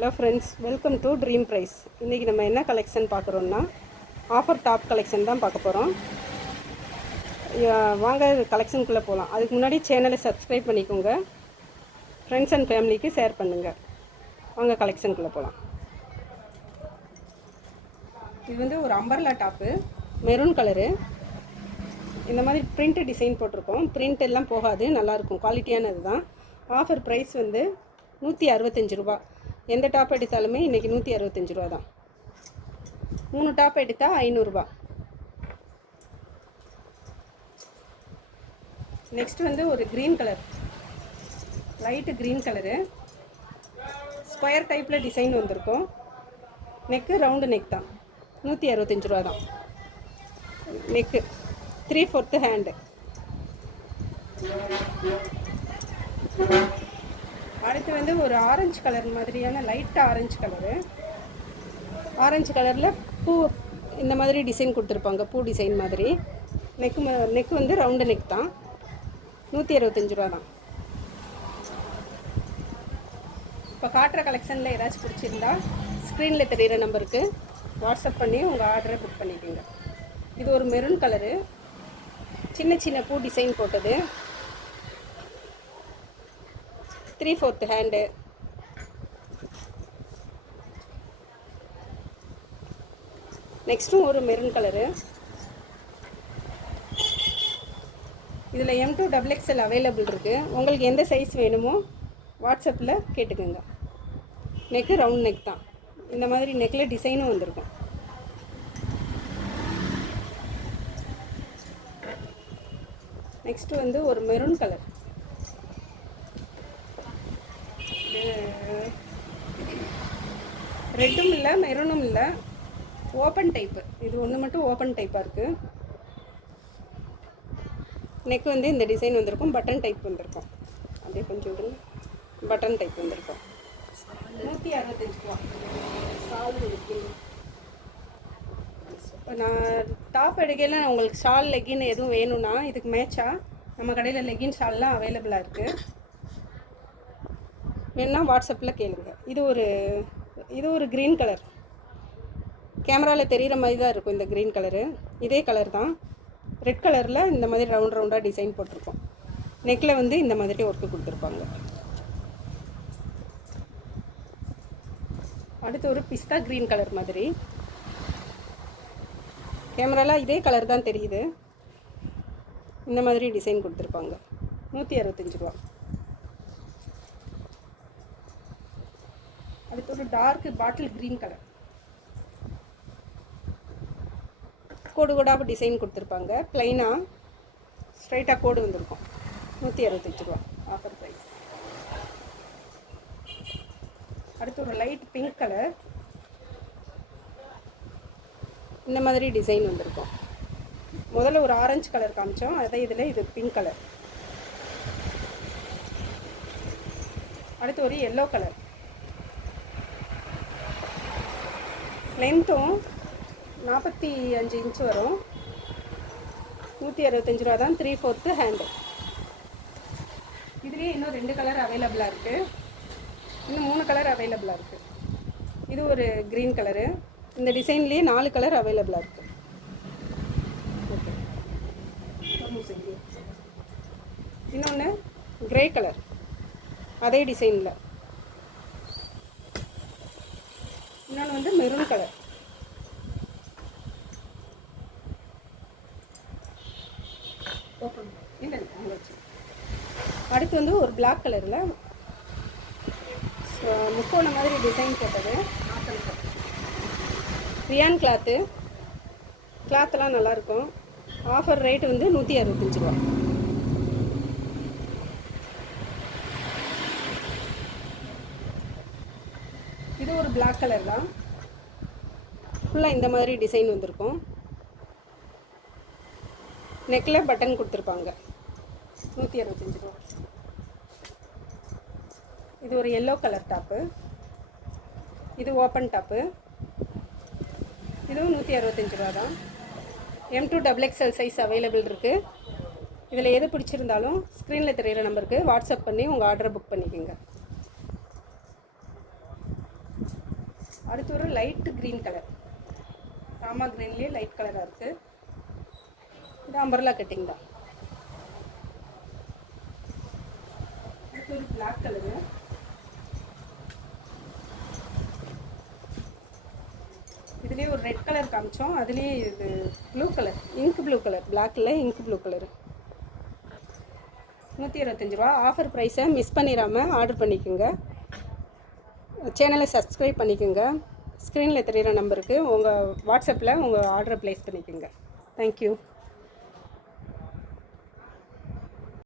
Hello friends, welcome to dream price. இன்றைக்கி நம்ம என்ன கலெக்ஷன் பார்க்குறோன்னா ஆஃபர் டாப் கலெக்ஷன் தான் பார்க்க போகிறோம். வாங்க கலெக்ஷனுக்குள்ளே போகலாம். அதுக்கு முன்னாடி சேனலை சப்ஸ்கிரைப் பண்ணிக்கோங்க, ஃப்ரெண்ட்ஸ் அண்ட் ஃபேமிலிக்கு ஷேர் பண்ணுங்கள். வாங்க கலெக்ஷனுக்குள்ளே போகலாம். இது வந்து ஒரு அம்பர்லா டாப்பு, மெரூன் கலரு. இந்த மாதிரி பிரிண்ட் டிசைன் போட்டிருக்கோம். பிரிண்ட் எல்லாம் போகாது, நல்லாயிருக்கும், குவாலிட்டியானது தான். ஆஃபர் ப்ரைஸ் வந்து 165 ரூபா. எந்த டாப் எடுத்தாலுமே இன்றைக்கி 165 ரூபா தான். 3 டாப் எடுத்தால் 500 ரூபா. நெக்ஸ்ட் வந்து ஒரு green colour, light green colour, square டைப்பில் டிசைன் வந்திருக்கும். நெக்கு ரவுண்டு நெக் தான், 165 ரூபா தான். Neck 3/4 hand. அடுத்து வந்து ஒரு ஆரஞ்சு கலர் மாதிரியான லைட்டாக ஆரஞ்சு கலரு. ஆரஞ்சு கலரில் பூ இந்த மாதிரி டிசைன் கொடுத்துருப்பாங்க, பூ டிசைன் மாதிரி. நெக்கு வந்து ரவுண்டு நெக் தான், 165 ரூபா தான். இப்போ காட்டுற கலெக்ஷனில் ஏதாச்சும் பிடிச்சிருந்தா ஸ்க்ரீனில் தெரிகிற நம்பருக்கு வாட்ஸ்அப் பண்ணி உங்கள் ஆர்டரை புக் பண்ணிக்கோங்க. இது ஒரு மெரூன் கலரு, சின்ன சின்ன பூ டிசைன் போட்டது, 3/4 ஹேண்டு. நெக்ஸ்ட்டும் ஒரு மெரூன் கலரு. இதில் M2 XXL அவைலபிள் இருக்குது. உங்களுக்கு எந்த சைஸ் வேணுமோ வாட்ஸ்அப்பில் கேட்டுக்கோங்க. நெக்கு ரவுண்ட் நெக் தான். இந்த மாதிரி நெக்கில் டிசைனும் வந்திருக்கும். நெக்ஸ்ட்டு வந்து ஒரு மெரூன் கலர். ரெட்டும் இல்லை, மெரூனும் இல்லை, ஓப்பன் டைப்பு. இது ஒன்று மட்டும் ஓப்பன் டைப்பாக இருக்குது. நெக் வந்து இந்த டிசைன் வந்திருக்கும், பட்டன் டைப் வந்திருக்கும். அப்படியே கொஞ்சம் விடுங்க, பட்டன் டைப் வந்திருக்கும். 165 ரூபா. நான் டாப் எடுக்கையில் உங்களுக்கு ஷால் லெக்கின் எதுவும் வேணும்னா இதுக்கு மேட்சாக நம்ம கடையில் லெக்கின் ஷால்லாம் அவைலபிளாக இருக்குது. வேணுன்னா வாட்ஸ்அப்பில் கேளுங்க. இது ஒரு க்ரீன் கலர். கேமராவில் தெரிகிற மாதிரி தான் இருக்கும் இந்த க்ரீன் கலரு. இதே கலர் தான், ரெட் கலரில் இந்த மாதிரி ரவுண்டாக டிசைன் போட்டிருக்கோம். நெக்கில் வந்து இந்த மாதிரி ஒர்க்கு கொடுத்துருப்பாங்க. அடுத்து ஒரு பிஸ்தா க்ரீன் கலர் மாதிரி. கேமராவில் இதே கலர் தான் தெரியுது. இந்த மாதிரி டிசைன் கொடுத்துருப்பாங்க, 165 ரூபா. அடுத்து ஒரு டார்க் பாட்டில் க்ரீன் கலர், கோடு கோடாக டிசைன் கொடுத்துருப்பாங்க. ப்ளைனாக ஸ்ட்ரைட்டாக கோடு வந்திருக்கும், 165 ரூபா ஆஃபர் ப்ரைஸ். அடுத்து ஒரு லைட் பிங்க் கலர், இந்த மாதிரி டிசைன் வந்திருக்கும். முதல்ல ஒரு ஆரஞ்சு கலர் காமிச்சோம், அதே இதில் இது பிங்க் கலர். அடுத்து ஒரு எல்லோ கலர். லென்த்தும் 45 இன்ச்சு வரும், 165 ரூபா தான். 3/4 ஹேண்டு. இதுலேயே இன்னும் 2 கலர் அவைலபிளாக இருக்குது, இன்னும் 3 கலர் அவைலபிளாக இருக்குது. இது ஒரு க்ரீன் கலரு. இந்த டிசைன்லேயே 4 கலர் அவைலபிளாக இருக்குது. ஓகே, இன்னொன்று க்ரே கலர், அதே டிசைனில். இன்னொன்று வந்து மெரூன் கலர். இல்லை, அடுத்து வந்து ஒரு பிளாக் கலரில் முக்கோண மாதிரி டிசைன் போட்டது. Ryan cloth. கிளாத்தெல்லாம் நல்லாயிருக்கும். ஆஃபர் ரேட்டு வந்து 165 ரூபா. இது ஒரு பிளாக் கலர் தான், ஃபுல்லாக இந்த மாதிரி டிசைன் வந்திருக்கும். நெக்கில் பட்டன் கொடுத்துருப்பாங்க, 165 ரூபா. இது ஒரு எல்லோ கலர் டாப்பு. இது ஓப்பன் டாப்பு, இதுவும் 165 ரூபா தான். M2 XXL சைஸ் அவைலபிள் இருக்குது. இதில் எது பிடிச்சிருந்தாலும் ஸ்க்ரீனில் தெரிகிற நம்பருக்கு வாட்ஸ்அப் பண்ணி உங்கள் ஆர்டரை புக் பண்ணிக்கோங்க. அடுத்து ஒரு லைட் க்ரீன் கலர், ராமா க்ரீன்லேயே லைட் கலராக இருக்குது. இது அம்பர்லா கட்டிங் தான். அடுத்து ஒரு பிளாக் கலரு, இதுலேயே ஒரு ரெட் கலர் காமிச்சோம், அதுலேயே இது blue colour, ink blue colour, பிளாக்கில் இங்க் ப்ளூ கலரு. 125 ரூபா. ஆஃபர் ப்ரைஸை மிஸ் பண்ணிடாமல் ஆர்டர் பண்ணிக்கோங்க. சேனலை சப்ஸ்கிரைப் பண்ணிக்கோங்க. ஸ்க்ரீனில் தெரிகிற நம்பருக்கு உங்கள் வாட்ஸ்அப்பில் உங்கள் ஆர்டரை ப்ளேஸ் பண்ணிக்கோங்க. தேங்க்யூ.